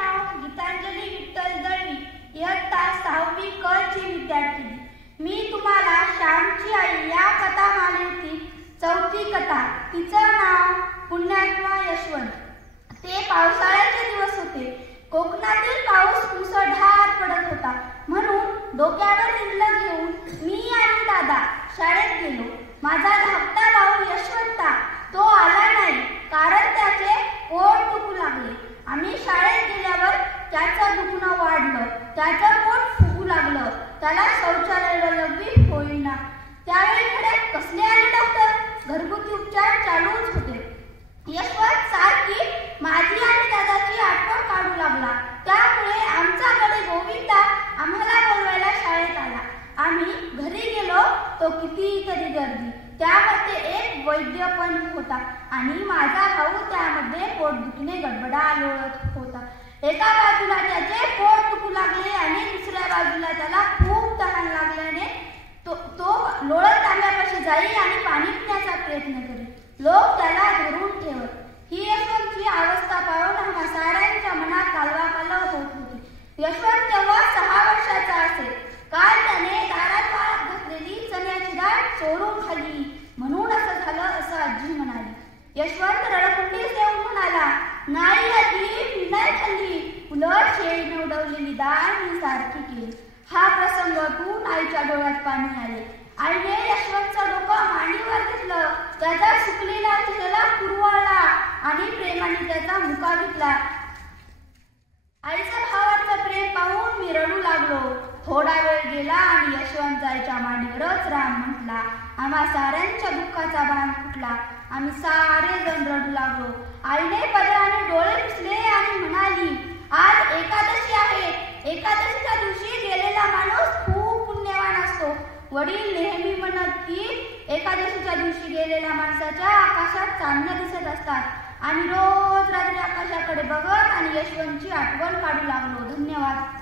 नाव गीतांजली विठ्ठल दळवी, इयत्ता 6वी क ची विद्यार्थिनी. मी तुम्हाला श्यामची आई या कथामालेतील 4थी कथा. तिचं नाव पुण्यात्मा यशवंत. ते पावसाळ्याचे दिवस होते. कोकणातील पाऊस मुसळधार पडत होता. म्हणून डोक्यावर इंदलं घेऊन मी आणि दादा शाळेत गेलो. माझा धाकटा भाऊ यशवंता तो आला नाही, कारण त्याचे पोट दुखू लागले. आम्ही शाळेत गेल्यावर त्याचं दुखणं वाढलं. त्याचं पोट फुगू लागलं. त्याला शौचालय व लघवी होईना. त्यावेळी खड्यात कसले आले डॉक्टर? घरगुती उपचार चालूच होते. यशवंत सारखी माझी आणि दादाची आठवण काढू लागला. त्यामुळे आमच्याकडे गोविंदा आम्हाला बोलवायला शाळेत आला. आम्ही घरी गेलो तो कितीतरी गर्दी. त्यामध्ये एक वैद्य पण होता आणि माझा भाऊ त्यामध्ये पोटदुखीने गडबडा लोळत होता. एका बाजूला त्याचे पोट दुखू लागले आणि दुसऱ्या बाजूला त्याला खूप तहान लागल्याने तो लोळत तांब्यापाशी जाई आणि पाणी पिण्याचा प्रयत्न करी. लोक त्याला धरून ठेवत. ही यशवंतची अवस्था पाहून आम्हा साऱ्यांच्या मनात कालवाकालव होत होती. यशवंत तेव्हा 6 वर्षाचा असेल. काल त्याने दारात घातलेली चण्याची डाळ चोरून खाल्ली म्हणून असं झालं, असं आजी म्हणाली. यशवंत रडकुंडीस देऊन म्हणाला, नाही आजी, मी नाही खाल्ली. उलट शेळीने उडवलेली डाळ मी सारखी केली. हा प्रसंग ऐकून आईच्या डोळ्यात पाणी आले. आईने यशवंतचं डोकं मांडीवर घेतलं. त्याचा सुकलेला चेहरा कुरवाळला आणि प्रेमाने त्याचा मुका घेतला. आईचं भावाचं प्रेम पाहून मी रडू लागलो. थोडा वेळ गेला आणि यशवंत आईच्या मांडीवरच राम म्हटला. आम्हा साऱ्यांच्या दुःखाचा भान फुटला. आम्ही सारे जण रडू लागलो. आईने पदराने डोळे पुसले आणि म्हणाली, आज एकादशी आहे. एकादशीच्या दिवशी गेलेला माणूस खूप पुण्यवान असतो. वडील नेहमी म्हणत की एकादशीच्या दिवशी गेलेल्या माणसाच्या आकाशात चांदण्या दिसत असतात आणि रोज रात्री आकाशाकडे बघत आणि यशवंतची आठवण काढू लागलो. धन्यवाद.